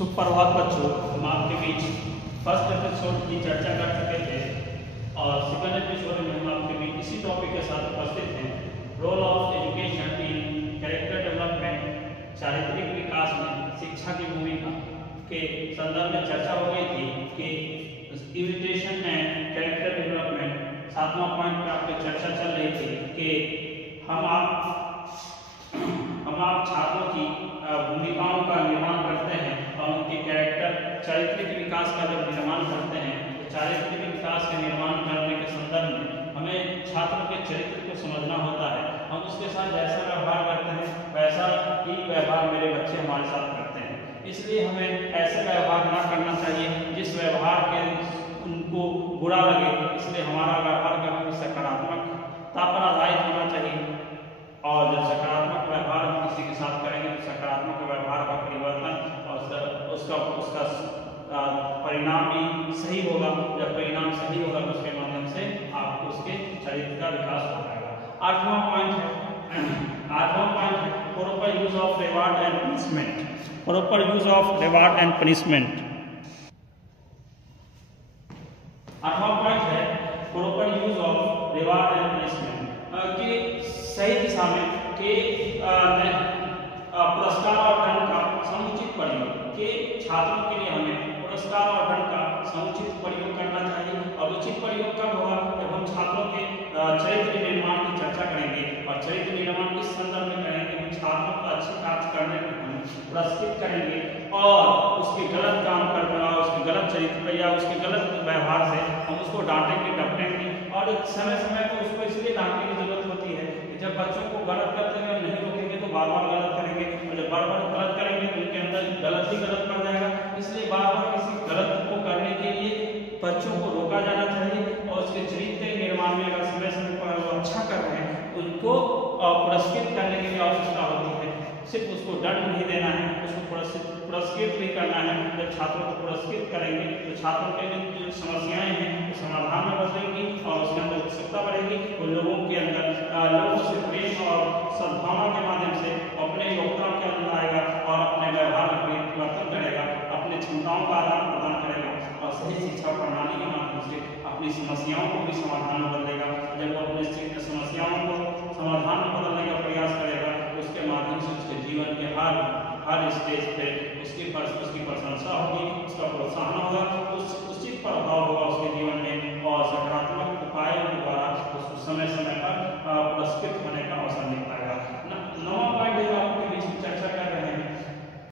सुप्रभात बच्चों, हम आपके बीच फर्स्ट एपिसोड की चर्चा कर चुके थे और सेकंड एपिसोड में हम आपके बीच इसी टॉपिक के साथ उपस्थित हैं। Role of education in character development, चारित्रिक विकास में शिक्षा की भूमिका के संदर्भ में चर्चा हो गई थी कि इमिटेशन एंड कैरेक्टर डेवलपमेंट 7वां पॉइंट पर आपकी चर्चा चल रही थी कि हम आप छात्रों की भूमिकाओं का निर्माण करते हैं और उनके कैरेक्टर चारित्रिक विकास का जब निर्माण करते हैं तो चारित्रिक विकास के निर्माण करने के संदर्भ में हमें छात्रों के चरित्र को समझना होता है। हम उसके साथ जैसा व्यवहार करते हैं वैसा ही व्यवहार मेरे बच्चे हमारे साथ करते हैं, इसलिए हमें ऐसे व्यवहार ना करना चाहिए जिस व्यवहार के उनको बुरा लगे। इसलिए हमारा व्यवहार कभी सकारात्मकता पर आधारित होना चाहिए और जब सकारात्मक व्यवहार हम किसी के साथ करेंगे तो सकारात्मक व्यवहार का परिवर्तन और उसका परिणाम भी सही होगा। जब परिणाम सही होगा तो उसके माध्यम से आपको उसके चरित्र का विकास हो जाएगा। 8वां पॉइंट है proper use of reward and punishment. Proper use of reward and punishment. 8वां पॉइंट है proper use of reward and punishment, कि सही दिशा में के पुरस्कार और दंड का समुचित प्रयोग, के छात्रों के लिए हमें पुरस्कार और दंड का समुचित प्रयोग करना चाहिए। और उचित प्रयोग कब होगा? जब हम छात्रों के चरित्र निर्माण की चर्चा करेंगे और चरित्र निर्माण किस संदर्भ में करेंगे? हम छात्रों को अच्छे कार्य करने में हम पुरस्कृत करेंगे और उसके गलत काम करने और उसके गलत चरित्र या उसके गलत व्यवहार से हम उसको डांटेंगे डपटेंगे। और समय समय पर उसको इसलिए डांटने की जरूरत होती है कि जब बच्चों को गलत करते हुए नहीं रोकेंगे तो बार बार गलत करेंगे और जब बार बार गलत करेंगे तो उनके अंदर गलत ही गलत पड़ जाएगा। इसलिए बार बार किसी गलत को करने के लिए बच्चों को रोका जाना चाहिए और उसके चरित्र निर्माण में अगर समय समय पर वो अच्छा कर रहे हैं तो उनको पुरस्कृत करने की आवश्यकता होती है। सिर्फ उसको दंड नहीं देना है, उसको पुरस्कृत भी करना है। जब छात्रों को पुरस्कृत करेंगे तो छात्रों के जो समस्याएं हैं वो समाधान में बदलेंगी और उसके अंदर उत्सुकता बढ़ेगी। वो लोगों के अंदर लोगों से प्रेम और सद्भावना के माध्यम से अपने योगदान के अंदर आएगा और अपने व्यवहार में परिवर्तन करेगा, अपने क्षमताओं का आदान प्रदान करेगा और सही शिक्षा प्रणाली के माध्यम से अपनी समस्याओं को भी समाधान में बदलेगा। जब वो अपने समस्याओं को समाधान में बदलने का प्रयास करेगा तो उसके माध्यम से उसके जीवन के हर स्टेज पे उसकी प्रशंसा होगी, उसका प्रोत्साहन होगा, उचित प्रभाव होगा उसके जीवन में और सकारात्मक उपायों के द्वारा उसको समय समय पर पुरस्कृत होने